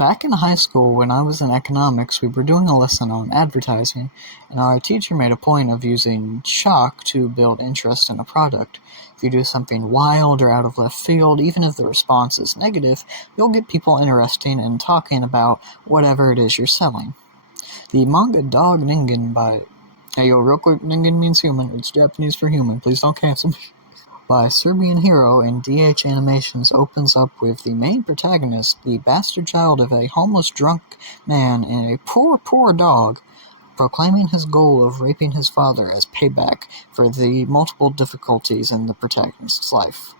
Back in high school, when I was in economics, we were doing a lesson on advertising, and our teacher made a point of using shock to build interest in a product. If you do something wild or out of left field, even if the response is negative, you'll get people interested in talking about whatever it is you're selling. The manga Dog Ningen by... Hey yo, real quick, Ningen means human. It's Japanese for human. Please don't cancel me. By Serbian Hero in DHAnimations opens up with the main protagonist, the bastard child of a homeless drunk man and a poor dog, proclaiming his goal of raping his father as payback for the multiple difficulties in the protagonist's life.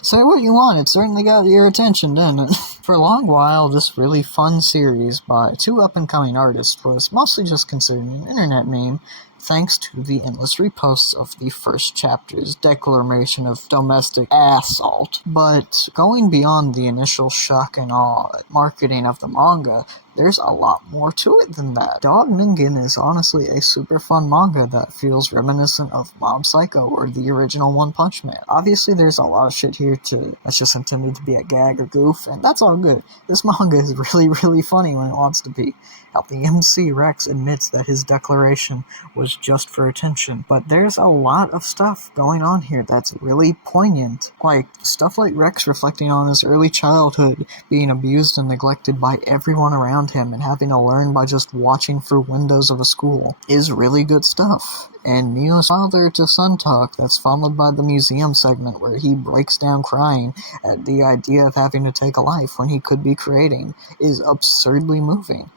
Say what you want, it certainly got your attention, didn't it? For a long while, this really fun series by two up-and-coming artists was mostly just considered an internet meme, thanks to the endless reposts of the first chapter's declaration of domestic assault. But going beyond the initial shock and awe marketing of the manga, there's a lot more to it than that. Dog Ningen is honestly a super fun manga that feels reminiscent of Mob Psycho or the original One Punch Man. Obviously, there's a lot of shit here that's just intended to be a gag or goof, and that's all good. This manga is really funny when it wants to be. How the MC Rex admits that his declaration was just for attention, but there's a lot of stuff going on here that's really poignant. Like, stuff like Rex reflecting on his early childhood, being abused and neglected by everyone around him and having to learn by just watching through windows of a school is really good stuff. And Neo's father-to-son talk that's followed by the museum segment where he breaks down crying at the idea of having to take a life when he could be creating is absurdly moving.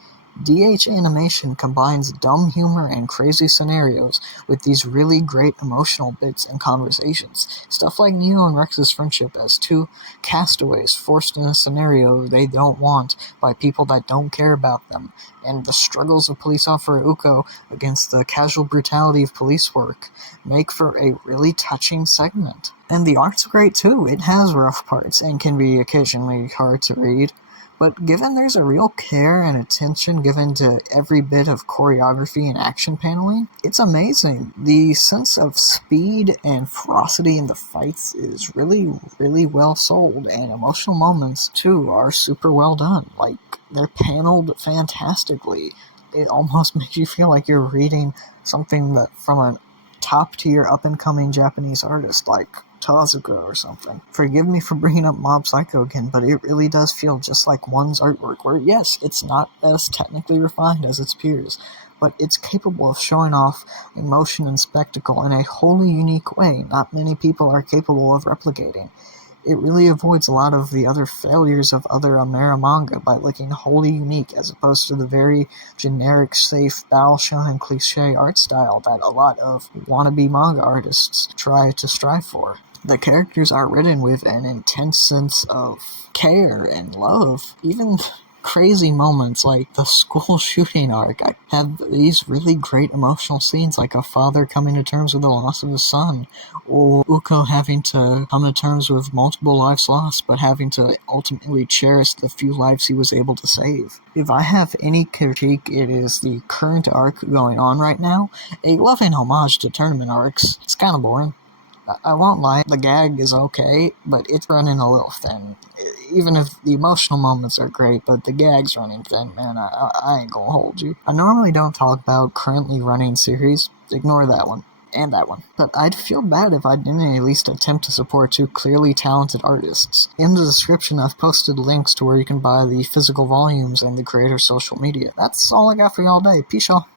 DHAnimation combines dumb humor and crazy scenarios with these really great emotional bits and conversations. Stuff like Neo and Rex's friendship as two castaways forced in a scenario they don't want by people that don't care about them, and the struggles of police officer Uko against the casual brutality of police work make for a really touching segment. And the art's great too. It has rough parts and can be occasionally hard to read. But given there's a real care and attention given to every bit of choreography and action paneling, it's amazing. The sense of speed and ferocity in the fights is really well sold, and emotional moments, too, are super well done. Like, they're paneled fantastically. It almost makes you feel like you're reading something that from a top-tier up-and-coming Japanese artist, like Tezuka or something. Forgive me for bringing up Mob Psycho again, but it really does feel just like one's artwork, where yes, it's not as technically refined as its peers, but it's capable of showing off emotion and spectacle in a wholly unique way not many people are capable of replicating. It really avoids a lot of the other failures of other Amera manga by looking wholly unique as opposed to the very generic, safe, battle shonen cliche art style that a lot of wannabe manga artists try to strive for. The characters are written with an intense sense of care and love. Even crazy moments like the school shooting arc have these really great emotional scenes, like a father coming to terms with the loss of his son, or Uko having to come to terms with multiple lives lost, but having to ultimately cherish the few lives he was able to save. If I have any critique, it is the current arc going on right now, a loving homage to tournament arcs. It's kind of boring. I won't lie, the gag is okay, but it's running a little thin. Even if the emotional moments are great, but the gag's running thin, man, I ain't gonna hold you. I normally don't talk about currently running series. Ignore that one. And that one. But I'd feel bad if I didn't at least attempt to support two clearly talented artists. In the description, I've posted links to where you can buy the physical volumes and the creator's social media. That's all I got for y'all today. Peace, y'all.